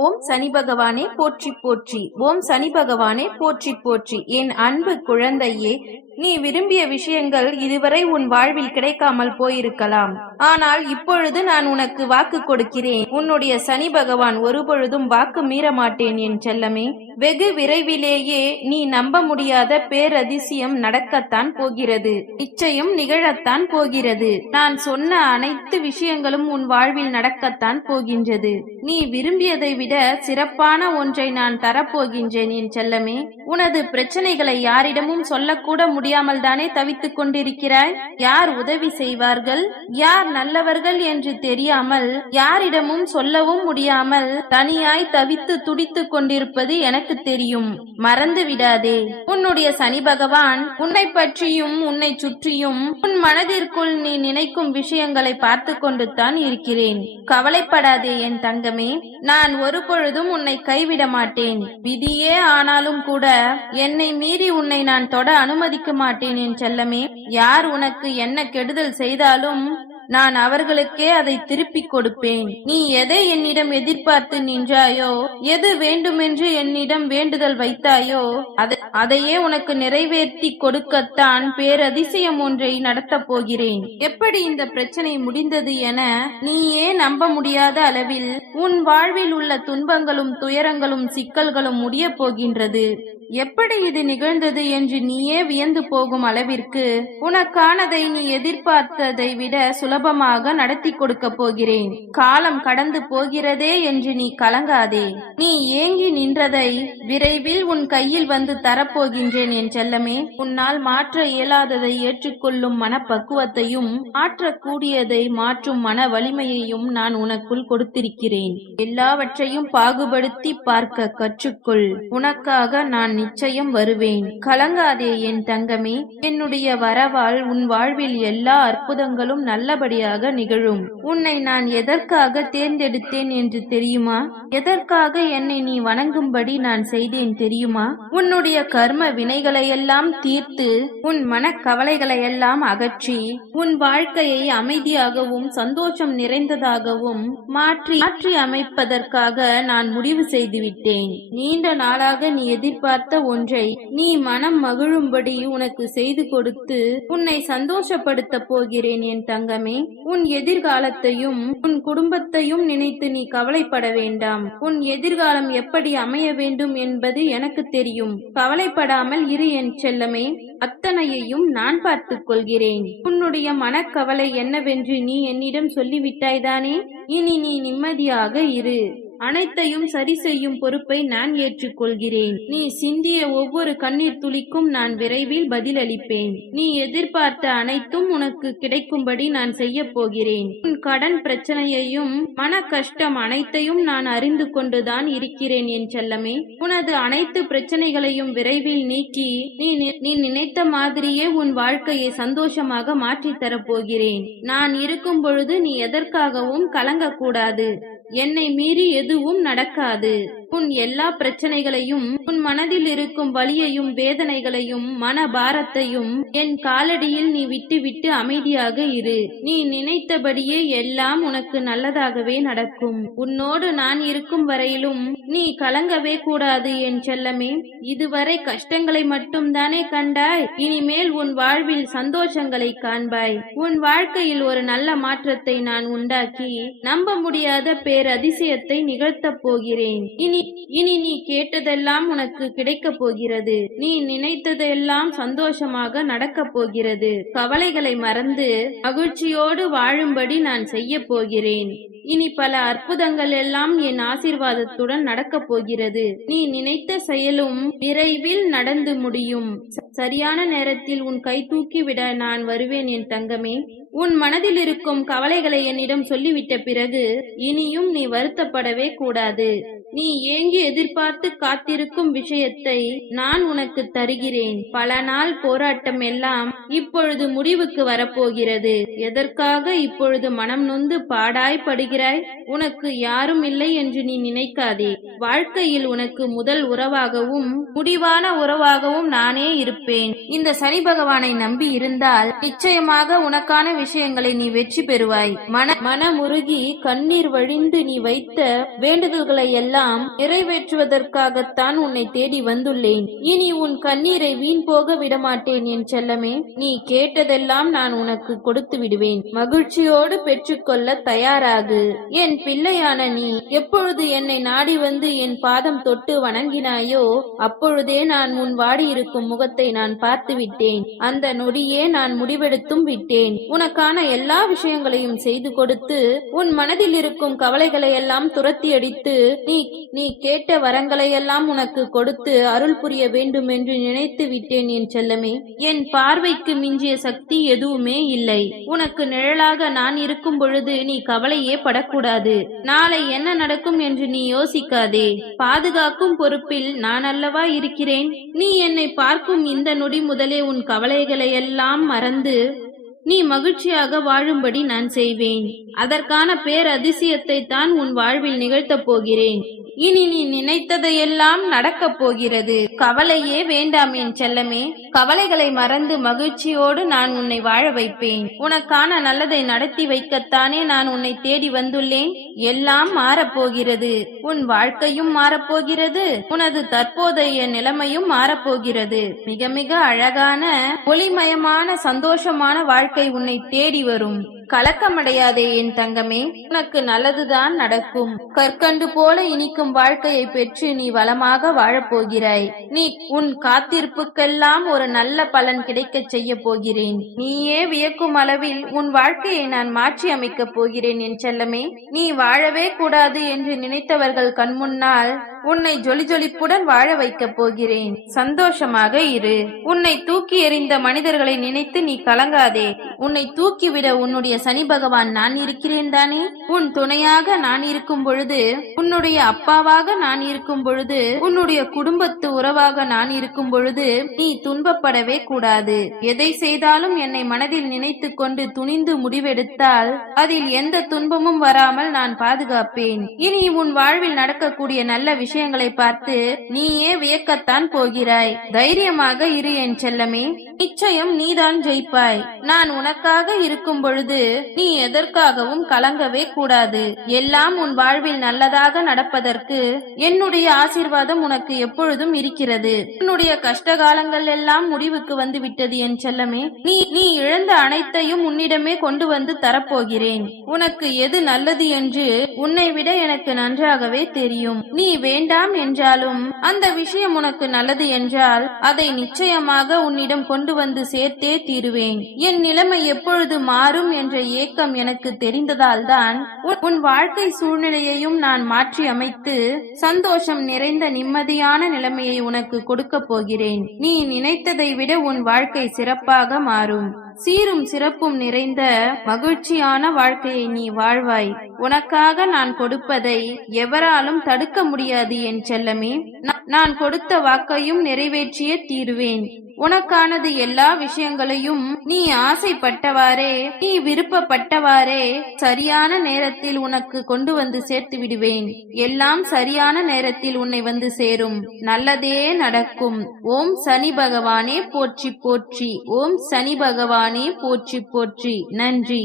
ஓம் சனி பகவானே போற்றி போற்றி. ஓம் சனி பகவானே போற்றி போற்றி. என் அன்பு குழந்தையே நீ விரும்பிய விஷயங்கள் இதுவரை உன் வாழ்வில் கிடைக்காமல் போயிருக்கலாம். ஆனால் இப்பொழுது நான் உனக்கு வாக்கு கொடுக்கிறேன். உன்னுடைய சனி பகவான் ஒருபொழுதும் வாக்கு மீற மாட்டேன் என் செல்லமே. வெகு விரைவிலேயே நீ நம்ப முடியாத பேரதிசயம் நடக்கத்தான் போகிறது. நிச்சயம் நிகழத்தான் போகிறது. நான் சொன்ன அனைத்து விஷயங்களும் உன் வாழ்வில் நடக்கத்தான் போகின்றது. நீ விரும்பியதை விட சிறப்பான ஒன்றை நான் தரப்போகின்றேன் என் செல்லமே. உனது பிரச்சனைகளை யாரிடமும் சொல்லக்கூட முடியாமல் தானே தவித்துக் கொண்டிருக்கிறாய்? யார் உதவி செய்வார்கள்? யார் நல்லவர்கள் என்று தெரியாமல் யாரிடமும் சொல்லவும் முடியாமல் தனியாய் தவித்து துடித்துக் கொண்டிருப்பது எனக்கு தெரியும். மறந்து விடாதே. உன்னுடைய சனி பகவான் உன்னை பற்றியும் உன்னை சுற்றியும் உன் மனதிற்குள் நீ நினைக்கும் விஷயங்களை பார்த்து கொண்டு தான் இருக்கிறேன். கவலைப்படாதே என் தங்கமே. நான் ஒருபொழுதும் உன்னை கைவிட மாட்டேன் விதியே ஆனாலும் கூட என்னை மீறி உன்னை நான் தொட அனுமதிக்க மாட்டேன் என் செல்லமே. யார் உனக்கு என்ன கெடுதல் செய்தாலும் நான் அவர்களுக்கே அதை திருப்பிக் கொடுப்பேன். நீ எதை என்னிடம் எதிர்பார்த்து நின்றாயோ எது வேண்டுமென்று என்னிடம் வேண்டுதல் வைத்தாயோ அதையே உனக்கு நிறைவேற்றி கொடுக்கத்தான் பேரதிசயம் ஒன்றை நடத்தப் போகிறேன். எப்படி இந்த பிரச்சனை முடிந்தது என நீயே நம்ப முடியாத அளவில் உன் வாழ்வில் உள்ள துன்பங்களும் துயரங்களும் சிக்கல்களும் முடிய போகின்றது. எப்படி இது நிகழ்ந்தது என்று நீயே வியந்து போகும் அளவிற்கு உனக்கானதை நீ எதிர்பார்த்ததை விட சுலபமாக நடத்தி கொடுக்க போகிறேன். காலம் கடந்து போகிறதே என்று நீ கலங்காதே. நீ ஏங்கி நின்றதை விரைவில் உன் கையில் வந்து தரப்போகின்றேன் என் செல்லமே. உன்னால் மாற்ற இயலாததை ஏற்றுக்கொள்ளும் மனப்பக்குவத்தையும் மாற்றக்கூடியதை மாற்றும் மன வலிமையையும் நான் உனக்குள் கொடுத்திருக்கிறேன். எல்லாவற்றையும் பாகுபடுத்தி பார்க்க கற்றுக்கொள். உனக்காக நான் நிச்சயம் வருவேன். கலங்காதே என் தங்கமே. என்னுடைய வரவால் உன் வாழ்வில் எல்லா அற்புதங்களும் நல்லபடியாக நிகழும். உன்னை நான் எதற்காக தேர்ந்தெடுத்தேன் என்று தெரியுமா? எதற்காக என்னை நீ வணங்கும்படி நான் செய்தேன் தெரியுமா? உன்னுடைய கர்ம வினைகளையெல்லாம் தீர்த்து உன் மனக்கவலைகளையெல்லாம் அகற்றி உன் வாழ்க்கையை அமைதியாகவும் சந்தோஷம் நிறைந்ததாகவும் மாற்றி மாற்றி அமைப்பதற்காக நான் முடிவு செய்துவிட்டேன். நீண்ட நாளாக நீ எதிர்பார்த்த ஒன்றை நீ மனம் மகிழும்படி உனக்கு செய்து கொடுத்து உன்னை சந்தோஷப்படுத்த போகிறேன் என் தங்கமே. உன் எதிர்காலத்தையும் உன் குடும்பத்தையும் நினைத்து நீ கவலைப்பட வேண்டாம். உன் எதிர்காலம் எப்படி அமைய வேண்டும் என்பது எனக்கு தெரியும். கவலைப்படாமல் இரு என் செல்லமே. அத்தனையையும் நான் பார்த்துக் கொள்கிறேன். உன்னுடைய மனக்கவலை என்னவென்று நீ என்னிடம் சொல்லிவிட்டாய்தானே இனி நீ நிம்மதியாக இரு. அனைத்தையும் சரி செய்யும் பொறுப்பை நான் ஏற்றுக்கொள்கிறேன். நீ சிந்திய ஒவ்வொரு கண்ணீர் துளிக்கும் நான் விரைவில் பதிலளிப்பேன். நீ எதிர்பார்த்த அனைத்தும் உனக்கு கிடைக்கும்படி நான் செய்ய போகிறேன். உன் கடன் பிரச்சனையையும் மன கஷ்டம் அனைத்தையும் நான் அறிந்து கொண்டுதான் இருக்கிறேன் என் செல்லமே. உனது அனைத்து பிரச்சனைகளையும் விரைவில் நீக்கி நீ நி- நீ நினைத்த மாதிரியே உன் வாழ்க்கையை சந்தோஷமாக மாற்றித்தரப் போகிறேன். நான் இருக்கும் பொழுது நீ எதற்காகவும் கலங்கக்கூடாது. என்னை மீறி எதுவும் நடக்காது. உன் எல்லா பிரச்சனைகளையும் உன் மனதில் இருக்கும் வலியையும் வேதனைகளையும் மன பாரத்தையும் என் காலடியில் நீ விட்டுவிட்டு அமைதியாக இரு. நீ நினைத்தபடியே எல்லாம் உனக்கு நல்லதாகவே நடக்கும். உன்னோடு நான் இருக்கும் வரையிலும் நீ கலங்கவே கூடாது என் செல்லமே. இதுவரை கஷ்டங்களை மட்டும் தானே கண்டாய். இனிமேல் உன் வாழ்வில் சந்தோஷங்களை காண்பாய். உன் வாழ்க்கையில் ஒரு நல்ல மாற்றத்தை நான் உண்டாக்கி நம்ப முடியாத பேரதிசயத்தை நிகழ்த்தப் போகிறேன். இனி இனி நீ கேட்டதெல்லாம் உனக்கு கிடைக்கப் போகிறது. நீ நினைத்ததெல்லாம் சந்தோஷமாக நடக்கப் போகிறது. கவலைகளை மறந்து மகிழ்ச்சியோடு வாழும்படி நான் செய்ய போகிறேன். இனி பல அற்புதங்கள் எல்லாம் என் ஆசீர்வாதத்துடன் நடக்கப் போகிறது. நீ நினைத்த செயலும் விரைவில் நடந்து முடியும். சரியான நேரத்தில் உன் கை தூக்கி விட நான் வருவேன் என் தங்கமே. உன் மனதில் இருக்கும் கவலைகளை என்னிடம் சொல்லிவிட்ட பிறகு இனியும் நீ வருத்தப்படவே கூடாது. நீ ஏங்கி எதிர்பார்த்து காத்திருக்கும் விஷயத்தை நான் உனக்கு தருகிறேன். பல நாள் போராட்டம் எல்லாம் இப்பொழுது முடிவுக்கு வரப்போகிறது. எதற்காக இப்பொழுது மனம் நொந்து பாடாய் படுகிறாய் உனக்கு யாரும் இல்லை என்று நீ நினைக்காதே. வாழ்க்கையில் உனக்கு முதல் உறவாகவும் முடிவான உறவாகவும் நானே இருப்பேன். இந்த சனி பகவானை நம்பி இருந்தால் நிச்சயமாக உனக்கான விஷயங்களை நீ வெற்றி பெறுவாய். மன மனமுருகி கண்ணீர் வழிந்து நீ வைத்த வேண்டுதல்களை எல்லாம் எல்லாம் நிறைவேற்றுவதற்காகத்தான் உன்னை தேடி வந்துள்ளேன். இனி உன் கண்ணீரை வீண் போக விடமாட்டேன் என் செல்லமே. நீ கேட்டதெல்லாம் நான் உனக்கு கொடுத்து விடுவேன். மகிழ்ச்சியோடு பெற்றுக்கொள்ள தயாராகு. என் பிள்ளையான நீ எப்பொழுது என்னை நாடி வந்து என் பாதம் தொட்டு வணங்கினாயோ அப்பொழுதே நான் உன் வாடியிருக்கும் முகத்தை நான் பார்த்து விட்டேன். அந்த நொடியே நான் முடிவெடுத்தும் விட்டேன். உனக்கான எல்லா விஷயங்களையும் செய்து கொடுத்து உன் மனதில் இருக்கும் கவலைகளை எல்லாம் துரத்தி அடித்து நீ நீ கேட்ட வரங்களையெல்லாம் உனக்கு கொடுத்து அருள் புரிய வேண்டும் என்று நினைத்து விட்டேன் என் செல்லமே. என் பார்வைக்கு மிஞ்சிய சக்தி எதுவுமே இல்லை. உனக்கு நிழலாக நான் இருக்கும் பொழுது நீ கவலையே படக்கூடாது. நாளை என்ன நடக்கும் என்று நீ யோசிக்காதே. பாதுகாக்கும் பொறுப்பில் நான் அல்லவா இருக்கிறேன்? நீ என்னை பார்க்கும் இந்த நொடி முதலே உன் கவலைகளை எல்லாம் மறந்து நீ மகிழ்ச்சியாக வாழும்படி நான் செய்வேன். அதற்கான பேர் அதிசயத்தை தான் உன் வாழ்வில் நிகழ்த்தப் போகிறேன். இனி நீ நினைத்ததையெல்லாம் நடக்கப் போகிறது. கவலையே வேண்டாம் என் செல்லமே. கவலைகளை மறந்து மகிழ்ச்சியோடு நான் உன்னை வாழ வைப்பேன். உனக்கான நல்லதை நடத்தி வைக்கத்தானே நான் உன்னை தேடி வந்துள்ளேன். எல்லாம் மாறப்போகிறது. உன் வாழ்க்கையும் மாறப்போகிறது. உனது தற்போதைய நிலைமையும் மாறப்போகிறது. மிக மிக அழகான ஒளிமயமான சந்தோஷமான வாழ்க்கை உன்னை தேடி வரும். கலக்கமடையாதே என் தங்கமே. உனக்கு நல்லதுதான் நடக்கும். கற்கண்டு போல இனிக்கும் வாழ்க்கையை பெற்று நீ வளமாக வாழப்போகிறாய். நீ உன் காத்திருப்புக்கெல்லாம் ஒரு நல்ல பலன் கிடைக்கச் செய்ய போகிறேன். நீயே வியக்கும் அளவில் உன் வாழ்க்கையை நான் மாற்றி அமைக்கப் போகிறேன் என் செல்லமே. நீ வாழவே கூடாது என்று நினைத்தவர்கள் கண்முன்னால் உன்னை ஜொலி ஜொலிப்புடன் வாழ வைக்கப் போகிறேன். சந்தோஷமாக இரு. உன்னை தூக்கி எறிந்த மனிதர்களை நினைத்து நீ கலங்காதே. உன்னை தூக்கிவிட உன்னுடைய சனி பகவான் நான் இருக்கிறேன் தானே? உன் துணையாக நான் இருக்கும் பொழுது உன்னுடைய அப்பாவாக நான் இருக்கும் பொழுது உன்னுடைய குடும்பத்து உறவாக நான் இருக்கும் பொழுது நீ துன்பப்படவே கூடாது. எதை செய்தாலும் என்னை மனதில் நினைத்து கொண்டு துணிந்து முடிவெடுத்தால் அதில் எந்த துன்பமும் வராமல் நான் பாதுகாப்பேன். இனி உன் வாழ்வில் நடக்கக்கூடிய நல்ல விஷயங்களை பார்த்து நீயே வியக்கத்தான் போகிறாய். தைரியமாக இரு என் செல்லமே. நிச்சயம் நீதான் ஜெயிப்பாய். நான் உனக்காக இருக்கும் பொழுது நீ எதற்காகவும் கலங்கவே கூடாது. எல்லாம் உன் வாழ்வில் நல்லதாக நடப்பதற்கு என்னுடைய ஆசீர்வாதம் உனக்கு எப்பொழுதும் இருக்கிறது. உன்னுடைய கஷ்ட காலங்கள் எல்லாம் முடிவுக்கு வந்து விட்டது என் செல்லமே. நீ நீ இழந்த அனைத்தையும் உன்னிடமே கொண்டு வந்து தரப்போகிறேன். உனக்கு எது நல்லது என்று உன்னை விட எனக்கு நன்றாகவே தெரியும். நீ வேண்டாம் என்றாலும் அந்த விஷயம் உனக்கு நல்லது என்றால் அதை நிச்சயமாக உன்னிடம் கொண்டு வந்து சேர்த்தே தீருவேன். என் நிலைமை எப்பொழுது மாறும் என்ற ஏக்கம் எனக்கு தெரிந்ததால் தான் உன் வாழ்க்கை சூழ்நிலையையும் நான் மாற்றி அமைத்து சந்தோஷம் நிறைந்த நிம்மதியான நிலைமையை உனக்கு கொடுக்க போகிறேன். நீ நினைத்ததை விட உன் வாழ்க்கை சிறப்பாக மாறும். சீரும் சிறப்பும் நிறைந்த மகிழ்ச்சியான வாழ்க்கையை நீ வாழ்வாய். உனக்காக நான் கொடுப்பதை எவராலும் தடுக்க முடியாது என் செல்லமே. நான் கொடுத்த வாக்கையும் நிறைவேற்றியே தீருவேன். உனக்கானது எல்லா விஷயங்களையும் நீ ஆசைப்பட்டவாறே நீ விருப்பப்பட்டவாறே சரியான நேரத்தில் உனக்கு கொண்டு வந்து சேர்த்து விடுவேன். எல்லாம் சரியான நேரத்தில் உன்னை வந்து சேரும். நல்லதே நடக்கும். ஓம் சனி பகவானே போற்றி போற்றி. ஓம் சனி பகவானே போற்றி போற்றி. நன்றி.